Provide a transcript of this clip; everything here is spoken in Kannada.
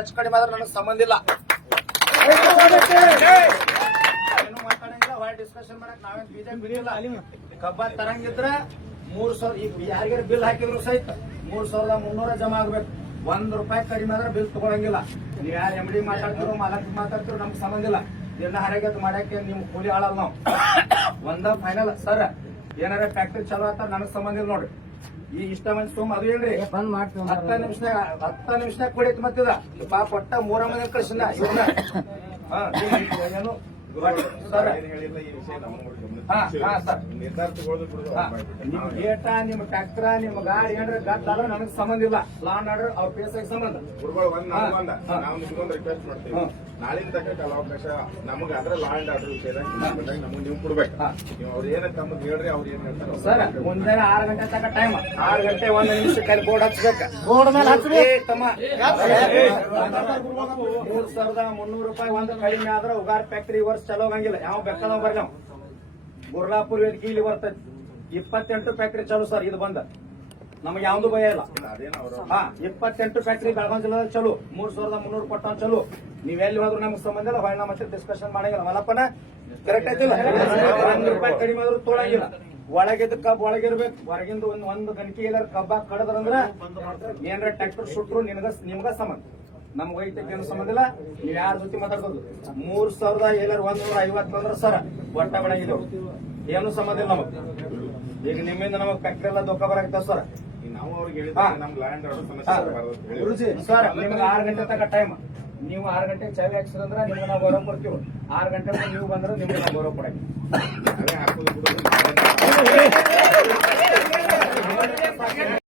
ಹೆಚ್ಚು ಕಡಿಮೆ ಆದ್ರೆ ನನಗೆ ಸಂಬಂಧ ಇಲ್ಲ. ಏನು ಮಾತಾಡಂಗಿಲ್ಲ ಹೊರ ಡಿಸ್ಕಷನ್ ಮಾಡಕ್ ನಾವೇನ್ ಬಿಜೆಪಿ ಬಿಡಿಲ್ಲ ಕಬ್ಬ ತರಂಗಿದ್ರೆ ಮೂರ್ ಸಾವಿರ ಈಗ ಯಾರಿಗಾರ ಬಿಲ್ ಹಾಕಿದ್ರು ಸಹಿತ ಮೂರ್ ಸಾವಿರದ ಮುನ್ನೂರ ಜಮಾ ಆಗ್ಬೇಕು. ಒಂದ್ ರೂಪಾಯಿ ಕಡಿಮೆ ಆದ್ರೆ ಬಿಲ್ ತಗೊಳಂಗಿಲ್ಲ. ನೀವ್ ಯಾರು ಎಂ ಡಿ ಮಾತಾಡ್ತಿರೋ, ಮಾಲಕ್ ಮಾತಾಡ್ತಿರೋ ನಮ್ಗೆ ಸಂಬಂಧ ಇಲ್ಲ. ದಿನ ಹರಗತ್ ಮಾಡಕ್ಕೆ ನಿಮ್ ಕೂಲಿ ಆಳಲ್ಲ ನಾವು. ಒಂದ ಫೈನಲ್ ಸರ್ ಏನಾರ ಫ್ಯಾಕ್ಟ್ರಿ ಚಲೋ ಆತ ನನಗ್ ಸಂಬಂಧ ಇಲ್ಲ ನೋಡ್ರಿ. ಈ ಇಷ್ಟ ಮಂದಿ ಸುಮ್ ಅದು ಹೇಳ್ರಿ. ಬಂದ್ ಮಾಡ್ತೀವಿ ಹತ್ತ ನಿಮಿಷ ಹತ್ತ ನಿಮಿಷ ಕೊಡಿತ್ ಮತ್ತಿದ ಪಾಪ ಒಟ್ಟ ಮೂರ ಮನೆ ಕಳ್ಸಿ ಇವ್ನ. ಏನು ನಿಮ್ ಗೇಟ ನಿಮ್ ಗಾಡಿ ಏನ್ರ ಗದ್ದ ಆದ್ರೆ ನನಗ್ ಸಂಬಂಧ ಇಲ್ಲ ಲಾನ್ ಆರ್ಡರ್ ಅವ್ರ ಸಂಬಂಧ ಹಾ, ನಮ್ಗೊಂದ ಹಾ. ನಾವು ನಿಮ್ಗೊಂದು ರಿಕ್ವೆಸ್ಟ್ ಮಾಡ್ತೀವಿ. ನಾಳಿನ ತಕ್ಕ ಕಾಲಾವಕಾಶ ನಮಗ ಅದ್ರ ಲಾ ಅಂಡ್ ಆರ್ಡರ್ ವಿಷಯದಾಗ ನಮಗೆ ನೀವು ಕೊಡ್ಬೇಕು ನೀವು ಅವ್ರ ಏನ ತಮ್ಮಗ್ ಹೇಳ್ರಿ ಅವ್ರ ಏನ್ ಹೇಳ್ತಾರ ಸರ್ ಮುಂಜಾನೆ ಆರು ಗಂಟೆ ಟೈಮ್ ಆರು ಗಂಟೆ ಒಂದ್ ನಿಮಿಷ ಕೈ ಬೋರ್ಡ್ ಹಚ್ಬೇಕ ಬೋರ್ಡ್ ಮೇಲೆ ಹಚ್ಬೇಕು. ಏ ತಮ್ಮ ಮೂರ್ ಸಾವಿರದ ಮುನ್ನೂರು ರೂಪಾಯಿ ಒಂದು ಕಡಿಮೆ ಆದ್ರೆ ಉಗಾರ್ ಫ್ಯಾಕ್ಟ್ರಿ ವರ್ಷ ಚಲೋ ಆಗಂಗಿಲ್ಲ ಯಾವ ಬೇಕಾದ ಬರ್ಲಿ ಬುರ್ಲಾಪುರ್ ವೇದಿಕೆ ಇಲ್ಲಿ ಬರ್ತೈತಿ. ಇಪ್ಪತ್ತೆಂಟು ಫ್ಯಾಕ್ಟ್ರಿ ಚಲೋ ಸರ್ ಇದು ಬಂದ. ನಮಗೆ ಯಾವ್ದು ಭಯ ಇಲ್ಲ. ಹಾ, ಇಪ್ಪತ್ತೆಂಟು ಫ್ಯಾಕ್ಟ್ರಿ ಬೆಳಗಾವಿ ಜಿಲ್ಲೆದಾಗ ಚಲೋ. ಮೂರ್ ಸಾವಿರದ ಮುನ್ನೂರು ಕೊಟ್ಟ ಚಲೋ. ನೀವೆಲ್ಲಿ ಹೋದ್ರು ನಮ್ಗೆ ಸಂಬಂಧ ಇಲ್ಲ. ಹೊಳ್ಳ ಮತ್ತೆ ಡಿಸ್ಕಷನ್ ಮಾಡಿಲ್ಲ ಮಲಪ್ಪನ ಕರೆಕ್ಟ್ ಒಂದ್ ರೂಪಾಯಿ ಕಡಿಮೆ ಆದ್ರೂ ತೊಳಂಗಿಲ್ಲ. ಒಳಗಿದ್ ಕಬ್ ಒಳಗಿರ್ಬೇಕು. ಹೊರಗಿಂದ ಒಂದ್ ಒಂದ್ ಗಂಟೆ ಏನಾರ ಕಬ್ಬ ಕಡದ್ರಂದ್ರ ಏನಾರ ಟ್ಯಾಕ್ಟರ್ ಸುಟ್ರು ನಿನಗ ನಿಮ್ಗ ಸಂಬಂಧ. ನಮ್ಗೆ ವೈದ್ಯಕ್ಕೆ ಏನು ಸಂಬಂಧ ಇಲ್ಲ. ನೀವ್ ಯಾರ ಜೊತೆ ಮಾತಾಡ್ಬೋದು? ಮೂರ್ ಸಾವಿರದ ಏಳರ ಒಂದ್ ನೂರ ಐವತ್ತು ಬಂದ್ರ ಸರ ಒಟ್ಟ ಬೆಳಗಿದೆವು ಏನು ಸಂಬಂಧ ಇಲ್ಲ ನಮಗ್. ಈಗ ನಿಮ್ಮಿಂದ ನಮಗ್ ಎಲ್ಲ ದೊಕ್ಕ ಬರಾಕ್ತ ಸರ್. ನಾವು ಅವ್ರಿಗೆ ಹೇಳಿದ್ರೆ ಲ್ಯಾಂಡ್. ಗುರುಜಿ ಸರ್ ನಿಮ್ಗೆ ಆರು ಗಂಟೆ ತನಕ ಟೈಮ್ ನೀವು ಆರು ಗಂಟೆ ಚಾವಿ ಹಾಕ್ಸಿರಂದ್ರ ನಿಮ್ಗೆ ನಾವು ಗೌರವ ಕೊಡ್ತೀವಿ. ಆರು ಗಂಟೆ ನೀವು ಬಂದ್ರೆ ನಿಮ್ಗೆ ನಾವು ಗೌರವ ಕೊಡಕ್ಕೆ